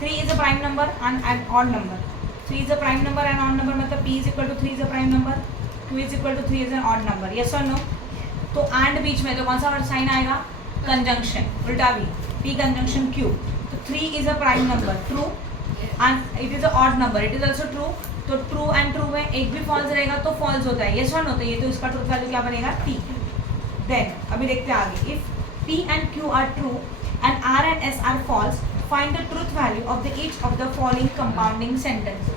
3 is a prime number and an odd number. 3 is a prime number and odd number मतलब p is equal to 3 is a prime number, q is equal to 3 is an odd number. Yes or no? तो and बीच में तो कौन सा sign आएगा? Conjunction, उल्टा भी p conjunction q. तो 3 is a prime number, true, and it is a odd number, it is also true. तो ट्रू एंड ट्रू में एक भी फॉल्स रहेगा तो फॉल्स होता है. यस और नो? तो ये तो इसका ट्रूथ वैल्यू क्या बनेगा? t. देन अभी देखते हैं आगे. If p and q are true and r and s are false, find the truth value of the each of the following compounding sentence.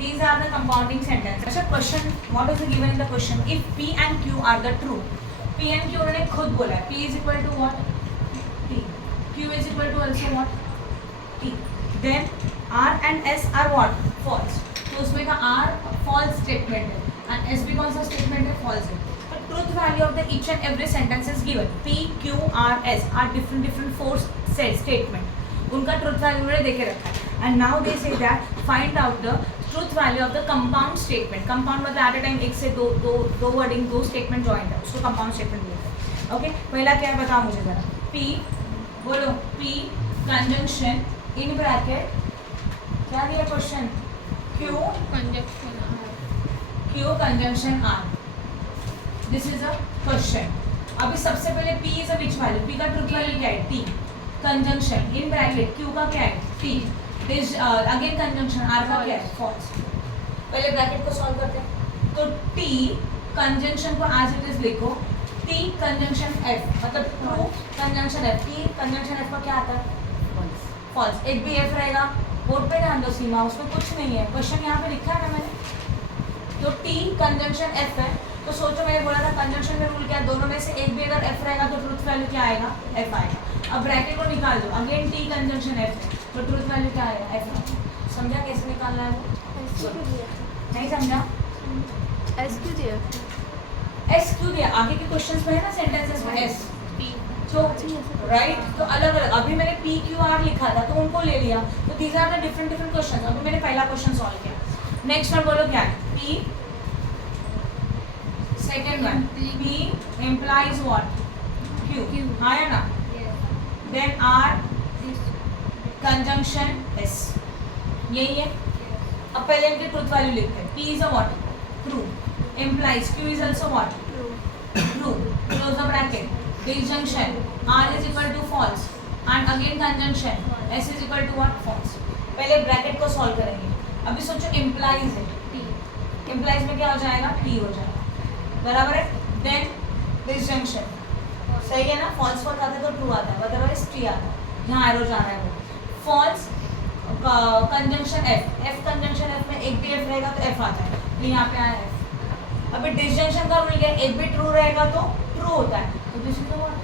These are the compounding sentence. अच्छा question, what is given in the question? If p and q are the true, p and q उन्होंने खुद बोला है, p is equal to what? t. q is equal to also what? t. Then r and s are what? False. तो उसमें का r false statement है and s भी कौन सा statement है? False है. The truth value of the each and every sentence is given. p, q, r, s are different four statement. उनका ट्रूथ वैल्यू उन्होंने देके रखा है. And now they say that find out the truth value of the compound statement. Compound मतलब at a time एक से दो wording, दो स्टेटमेंट जॉइंट है, उसको कंपाउंड स्टेटमेंट बोलते हैं. ओके, पहला क्या है बताओ मुझे जरा. p, बोलो, p कंजंक्शन इन ब्रैकेट क्या दिया question? q conjunction r. This is a question. अभी सबसे पहले p is a which value? p का ट्रूथ वैल्यू क्या है? t. Conjunction in bracket q का क्या है? t. This again conjunction r का क्या है? फॉल्स. पहले ब्रैकेट को सॉल्व करते हैं. तो t कंजंक्शन को एज इट इज लिखो. t कंजंक्शन f मतलब true conjunction f. t conjunction f का क्या आता है? फॉल्स. एक भी f रहेगा. बोर्ड पे ध्यान दो सीमा, उसमें कुछ नहीं है. क्वेश्चन यहाँ पे लिखा है ना मैंने. तो t कंजंक्शन f है. तो सोचो मैंने बोला था कंजंक्शन में रूल क्या है? दोनों में से एक भी अगर f रहेगा तो ट्रूथ वैल्यू क्या आएगा? f आएगा. अब ब्रैकेट को निकाल दो. अगेन t कंजंक्शन f है तो ट्रूथ वैल्यू क्या आएगा? f. समझा कैसे निकालना है वो? नहीं समझा? एस क्यों दिया? s क्यों दिया? आगे के क्वेश्चंस में है ना सेंटेंसेस में s. तो राइट, तो अलग अलग. अभी मैंने p q r लिखा था तो उनको ले लिया. तो these are the different questions. अभी मैंने पहला क्वेश्चन सॉल्व किया. नेक्स्ट वन बोलो क्या है? p. Second one p implies what? q. हाँ या ना? Then r conjunction s. यही है. अब पहले इनके ट्रूथ वैल्यू लिखते हैं. p is a what? True. Implies q is also what? True. Close the bracket. Disjunction r is equal to false and again conjunction s is equal to what? False. पहले bracket को solve करेंगे. अभी सोचो implies है t. implies में क्या हो जाएगा? t हो जाएगा. बराबर है. Then disjunction सही है ना? फॉल्स फॉल्स आता है तो ट्रू आता है, अदरवाइज टी आता है. यहाँ एरो जा रहा है वो. False conjunction F. F conjunction F में एक भी एफ रहेगा तो एफ आता है. तो यहाँ पे आया एफ. अभी डिसजंक्शन का रूल क्या है? एक भी ट्रू रहेगा तो ट्रू होता है. तो दिस इज व्हाट.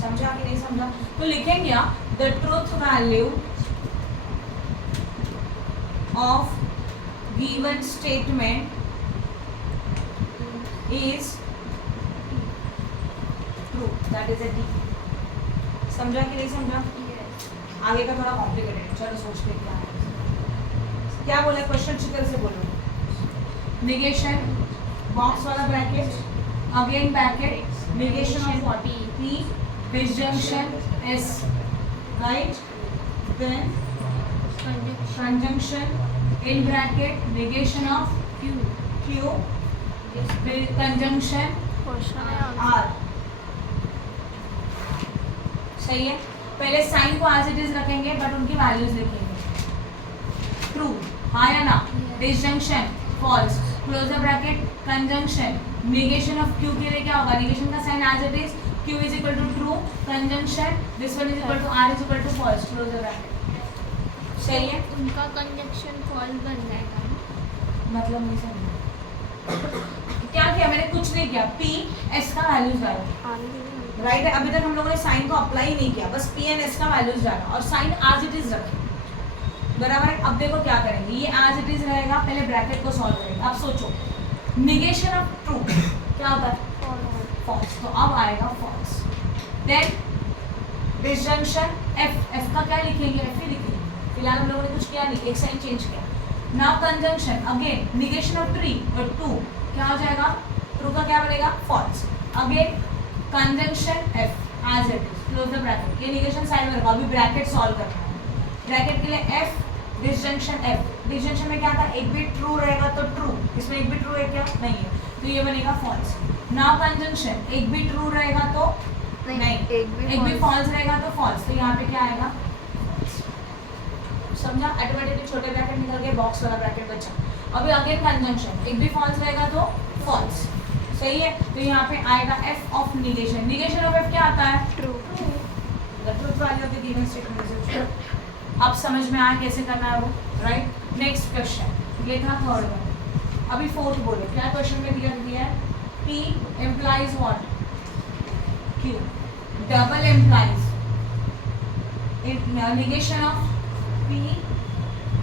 समझा कि नहीं समझा? तो लिखेंगे the truth value of given statement is that is a D. समझा कि नहीं समझा? आगे का थोड़ा कॉम्प्लिकेटेड है. चलो सोच के क्या है. क्या बोले क्वेश्चन? चित्र से बोलो. निगेशन बॉक्स वाला bracket, again bracket, negation of what? p. Disjunction s, right. Then conjunction in bracket, negation of q, conjunction r. सही है. पहले साइन को एज इट इज रखेंगे बट उनकी वैल्यूज लिखेंगे. ट्रू हाँ या ना? Disjunction false. Close the bracket. Conjunction negation of q के लिए क्या होगा? निगेशन का sign as it is. q is equal to true. Conjunction this one is equal to r is equal to false. Close the bracket. सही है. उनका conjunction false बन जाएगा. मतलब नहीं समझ क्या किया मैंने? कुछ नहीं किया. p s का वैल्यूज डालो. राइट है. अभी तक हम लोगों ने साइन को अप्लाई नहीं किया, बस p एंड s का वैल्यूज डाला और साइन एज इट इज रखें. बराबर है. अब देखो क्या करेंगे. ये एज इट इज रहेगा. पहले ब्रैकेट को सॉल्व करेंगे. अब सोचो निगेशन ऑफ ट्रू क्या होता है? फॉल्स. तो अब आएगा false. Then disjunction f. f का क्या लिखेंगे? f ही लिखेंगे. फिलहाल हम लोगों ने कुछ किया नहीं, एक साइन चेंज किया. Now conjunction again negation of true क्या हो जाएगा? ट्रू का क्या बनेगा? False. Again conjunction f as it is. Close the bracket. ये निगेशन साइड में रखो. अभी ब्रैकेट सॉल्व करना है. ब्रैकेट के लिए एफ डिसजंक्शन एफ। डिसजंक्शन में क्या था, एक भी ट्रू रहेगा तो ट्रू, इसमें एक भी ट्रू है क्या, नहीं है, तो ये बनेगा फॉल्स। नाउ कंजंक्शन, एक भी ट्रू रहेगा तो नहीं, एक भी फॉल्स रहेगा तो फॉल्स, तो यहाँ पे क्या आएगा, समझा। ऑटोमेटिकली छोटे ब्रैकेट निकल गए, बॉक्स वाला ब्रैकेट बचा। अभी अगेन कंजंक्शन, एक भी फॉल्स रहेगा तो फॉल्स, सही है। तो यहाँ पे आएगा F of negation. Negation of F क्या आता है, true. Truth value of the given statement. अब समझ में आया कैसे करना है वो, राइट। नेक्स्ट क्वेश्चन, ये था थर्ड वन। अभी फोर्थ बोलो, क्या क्वेश्चन में दिया है, P implies what, Q, double implies negation of P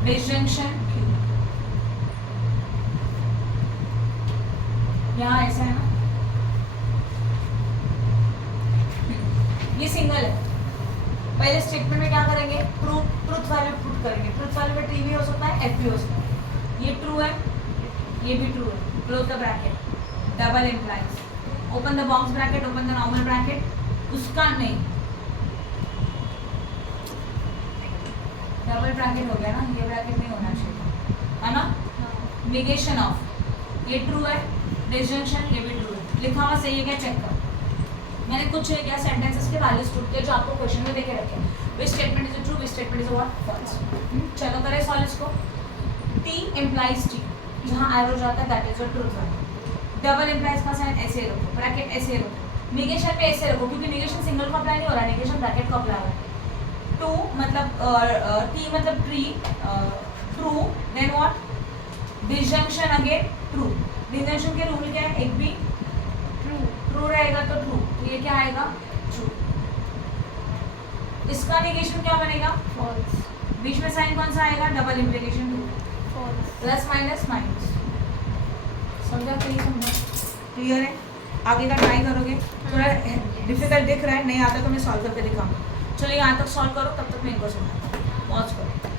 disjunction Q। यहाँ ऐसा है ना, ये सिंगल है। पहले स्टेटमेंट में क्या करेंगे, ट्रूथ वैल्यू पुट करेंगे। ट्रूथ वैल्यू में T भी हो सकता है, F भी हो सकता है। ये ट्रू है, ये भी ट्रू है, close the bracket. Double implies, open the box bracket, open the normal bracket, उसका नहीं, डबल ब्रैकेट हो गया ना, ये ब्रैकेट नहीं होना चाहिए, है ना। निगेशन ऑफ, ये ट्रू है, डिसजंक्शन ये भी ट्रू है, लिखा हुआ सही है क्या, चेक करो। मैंने कुछ क्या सेंटेंसेस के वैल्यूज पुट किए जो आपको क्वेश्चन में देके रखे, which statement is true, which statement is what, false. चलो करें सॉल्व इसको। T implies T, जहाँ एरो जाता है that is a truth value. Double implies का साइन ऐसे रखो, ब्रैकेट ऐसे रखो, निगेशन पे ऐसे रखो, क्योंकि निगेशन सिंगल को अप्लाई नहीं हो रहा है, निगेशन ब्रैकेट को अप्लाई हो रहा है। टू मतलब टी मतलब tree, true, then what, disjunction again true. Disjunction के रूल क्या है, एक भी ट्रू रहेगा तो ट्रू, तो ये क्या आएगा, ट्रू। इसका निगेशन क्या बनेगा, फॉल्स। बीच में साइन कौन सा आएगा, double implication to, false. Plus minus minus. समझा कि नहीं समझा, क्लियर है। आगे का ट्राई करोगे, थोड़ा डिफिकल्ट दिख रहा है, नहीं आता तो मैं सॉल्व करके दिखाऊंगा। चलो यहाँ तक सॉल्व करो, तब तक मैं इनको समझाता हूँ। पॉज करो।